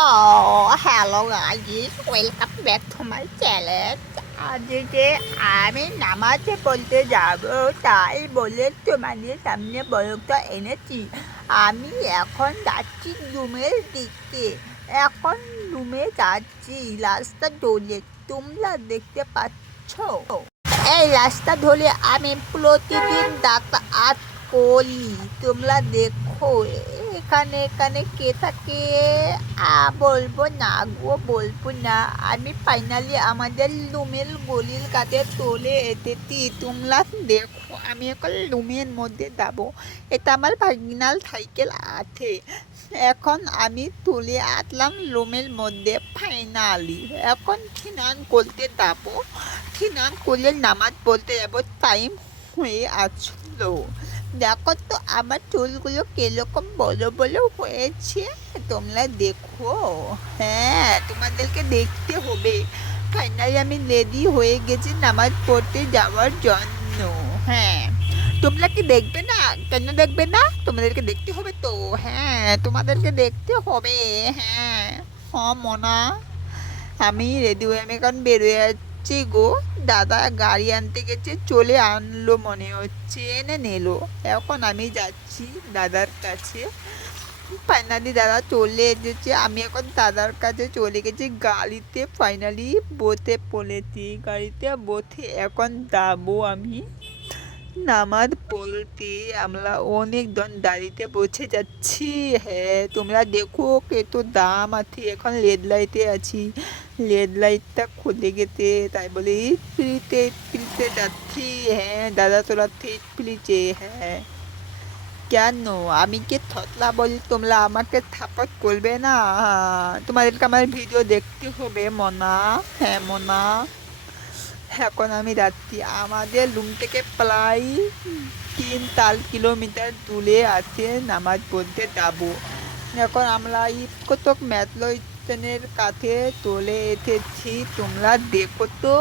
hello guys, welcome back to my channel. আজকে আমি নামাজে বলতে যাব, তাই বলে তোমাদের সামনে বরফটা এনেছি। আমি এখন যাচ্ছি রুমের দিকে। এখন রুমে যাচ্ছি রাস্তা ধরে, তোমরা দেখতে পাচ্ছ। এই রাস্তা ধরে আমি প্রতিদিন যাতায়াত করি, তোমরা দেখো। এখানে এখানে কে থাকে বলবো না গো, বলবো না। আমি ফাইনালি আমাদের রুমের গলির কাছে চলে এসেছি, তোমরা দেখো। আমি এখন রুমের মধ্যে যাবো। এটা আমার পার্সোনাল সাইকেল আছে। এখন আমি তুলে আসলাম রুমের মধ্যে ফাইনালি। এখন স্নান করতে যাবো, স্নান করলে নামাজ পড়তে যাবো, টাইম হয়ে আসলো। দেখো তো আমার চুলগুলো কিরকম বড় বড় হয়েছে, তোমরা দেখো। হ্যাঁ, তোমাদেরকে দেখতে হবে। ফাইনালি আমি রেডি হয়ে গেছি নামাজ পড়তে যাওয়ার জন্য। হ্যাঁ, তোমরা কি দেখবে না? কেন দেখবে না? তোমাদেরকে দেখতে হবে তো। হ্যাঁ, তোমাদেরকে দেখতে হবে। হ্যাঁ মনা, আমি রেডি হয়ে আমি এখন বেরোয় যাচ্ছি গো। দাদা গাড়ি আনতে গেছে, চলে আনলো মনে হচ্ছে, এনে নিলো। এখন আমি যাচ্ছি দাদার কাছে। ফাইনালি দাদা চলে এসেছে, আমি এখন দাদার কাছে চলে গেছি। গাড়িতে ফাইনালি বসে পড়েছি, গাড়িতে বসে এখন যাবো আমি নামাজ পড়তে। আমরা অনেকজন দাঁড়িতে বসে যাচ্ছি। হ্যাঁ, তোমরা দেখো কত দাম আছে। এখন রেড লাইটে আছি, রেড লাইটটা খুলে গেছে, তাই বলে ফ্রিতে ফ্রিতে যাচ্ছি। হ্যাঁ দাদা, তোরা ঠিক ফ্রিতে। হ্যাঁ, কেন আমি কি থতলা বলি তোমরা আমাকে সাপোর্ট করবে না? তোমাদেরকে আমার ভিডিও দেখতে হবে মনা। হ্যাঁ মনা, এখন আমি যাচ্ছি। আমাদের রুম থেকে প্রায় 3-4 কিলোমিটার দূরে আছে নামাজ পড়তে যাবো। এখন আমরা কতক মেট্রো স্টেশনের কাছে চলে এসেছি, তোমরা দেখো তো।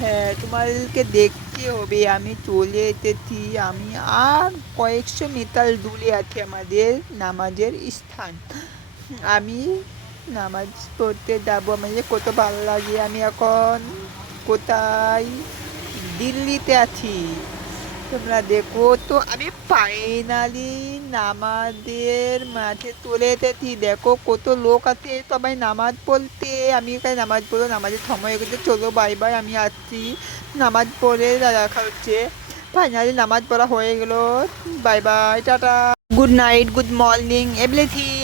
হ্যাঁ, তোমাদেরকে দেখতে হবে। আমি চলে এসেছি, আমি আর কয়েকশো মিটার দূরে আছে আমাদের নামাজের স্থান। আমি নামাজ পড়তে যাবো, আমাদের কত ভালো লাগে। আমি এখন কোথায়? দিল্লিতে আছি, তোমরা দেখো তো। আমি ফাইনালি নামাজের মাঠে চলে এসেছি। দেখো কত লোক আছে সবাই নামাজ পড়তে। আমি এখানে নামাজ পড়বো, নামাজের সময় হয়ে গেছে। চলো বাই বাই, আমি আসছি। নামাজ পড়ে দেখা হচ্ছে। ফাইনালি নামাজ পড়া হয়ে গেল। Bye bye, tata, good night, good morning everything.